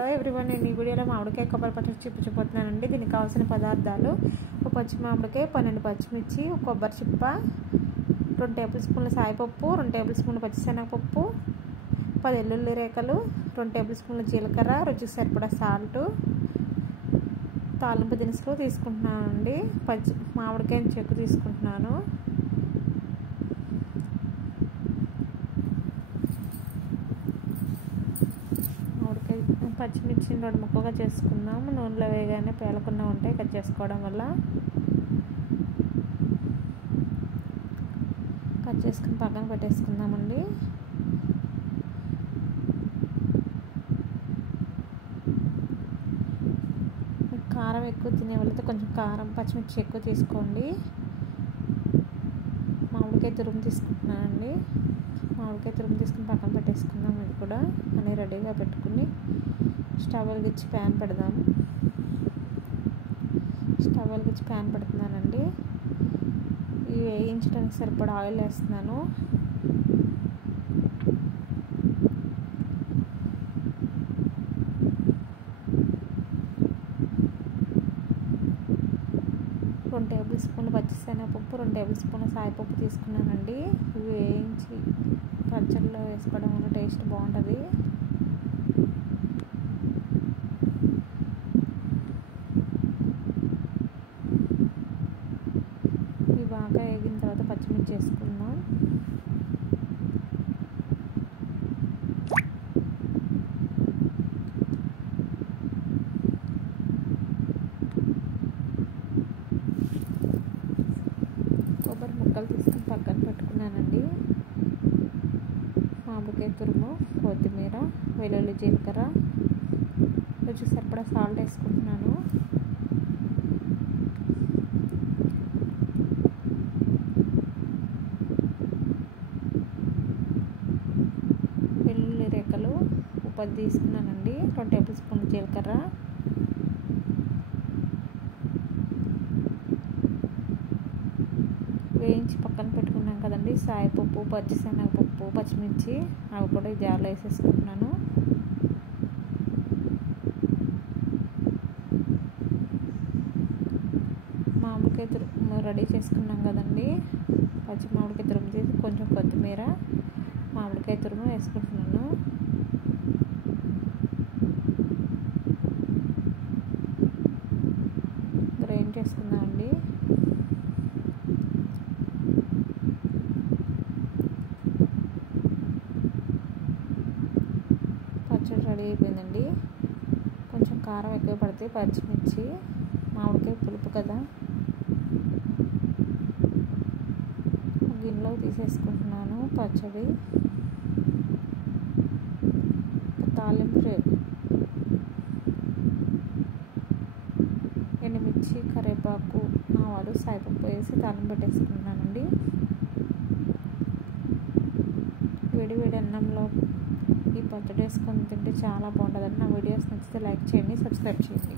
Hello everyone, నేను ఈ వీడియోలో మామిడికాయ కొబ్బరి పచ్చడి చూపించబోతున్నానండి. దీనికి కావాల్సిన పదార్థాలు: ఒక పచ్చి మామిడికాయ, 12 పచ్చిమిర్చి, ఒక కొబ్బరి చిప్ప, 2 టేబుల్ స్పూన్ల సాయిపప్పు, 2 టేబుల్ స్పూన్ల పచ్చిశనగపప్పు, 10 వెల్లుల్లి రేఖలు, 2 టేబుల్ స్పూన్ల జీలకర్ర, రుచికి సరిపడా సాల్ట్, తాలింపు దినుసులు తీసుకుంటున్నానండి. మామిడికాయని చెక్కు తీసుకుంటున్నాను. పచ్చిమిర్చిని 2 ముక్కలుగా చేసుకుందాం. నూనెలో వేయగానే పేలకుండా ఉంటాయి కట్ చేసుకోవడం వల్ల. కట్ చేసుకుని పక్కన పెట్టేసుకుందామండి. కారం ఎక్కువ తినే వాళ్ళతో కొంచెం పచ్చిమిర్చి ఎక్కువ తీసుకోండి. మామిడికాయ తురుము తీసుకుంటున్నానండి. మామిడికాయ తురుము తీసుకుని పక్కన పెట్టేసుకుందాం. ఇది కూడా అన్నీ రెడీగా పెట్టుకుని స్టవ్ వెలిగించి ప్యాన్ పెడదాము. స్టవ్ వెలిగించి ప్యాన్ పెడుతున్నానండి. ఇవి వేయించడానికి సరిపడా ఆయిల్ వేస్తున్నాను. రెండు టేబుల్ స్పూన్లు పచ్చిశనగపప్పు, 2 టేబుల్ స్పూన్ల సాయిపప్పు తీసుకున్నానండి. ఇవి వేయించి పచ్చడిలో వేసుకోవడం వల్ల టేస్ట్ బాగుంటుంది. ఇవి బాగా వేగిన తర్వాత పచ్చిమిర్చి వేసుకుందాం. కొబ్బరి ముక్కలు తీసుకుని పక్కన పెట్టుకున్నానండి. మామిడికాయ తురుము, కొత్తిమీర, వెల్లుల్లి, జీలకర్ర, రుచికి సరిపడా సాల్ట్ వేసుకుంటున్నాను. వెల్లుల్లి రేఖలు 10 తీసుకున్నానండి. 2 టేబుల్ స్పూన్ల జీలకర్ర, వేయించి పక్కన పెట్టుకున్నాం కదండి సాయిపప్పు, పచ్చిశనగపప్పు, పచ్చిమిర్చి, అవి కూడా ఈ జార్లో వేసేసుకుంటున్నాను. మామిడికాయ తురుము రెడీ చేసుకున్నాం కదండి. మామిడికాయ తురుము తీసి కొంచెం కొత్తిమీర, మామిడికాయ తురుము వేసుకుంటున్నాను. గ్రైండ్ చేసుకుందామండి. పచ్చడి రెడీ అయిపోయిందండి. కొంచెం కారం ఎక్కువ పడితే పచ్చిమిర్చి, మామిడికాయ పులుపు కదా, గిన్నెలో తీసేసుకుంటున్నాను. పచ్చడి తాలింపు ఎండుమిర్చి, కరివేపాకు, ఆవాలు, సాయిపప్పు వేసి తాలింపు పెట్టేసుకుంటున్నానండి. వేడి వేడి అన్నంలో ఈ పచ్చడి వేసుకొని తింటే చాలా బాగుంటుందండి. నా వీడియోస్ నచ్చితే లైక్ చేయండి, సబ్స్క్రైబ్ చేయండి.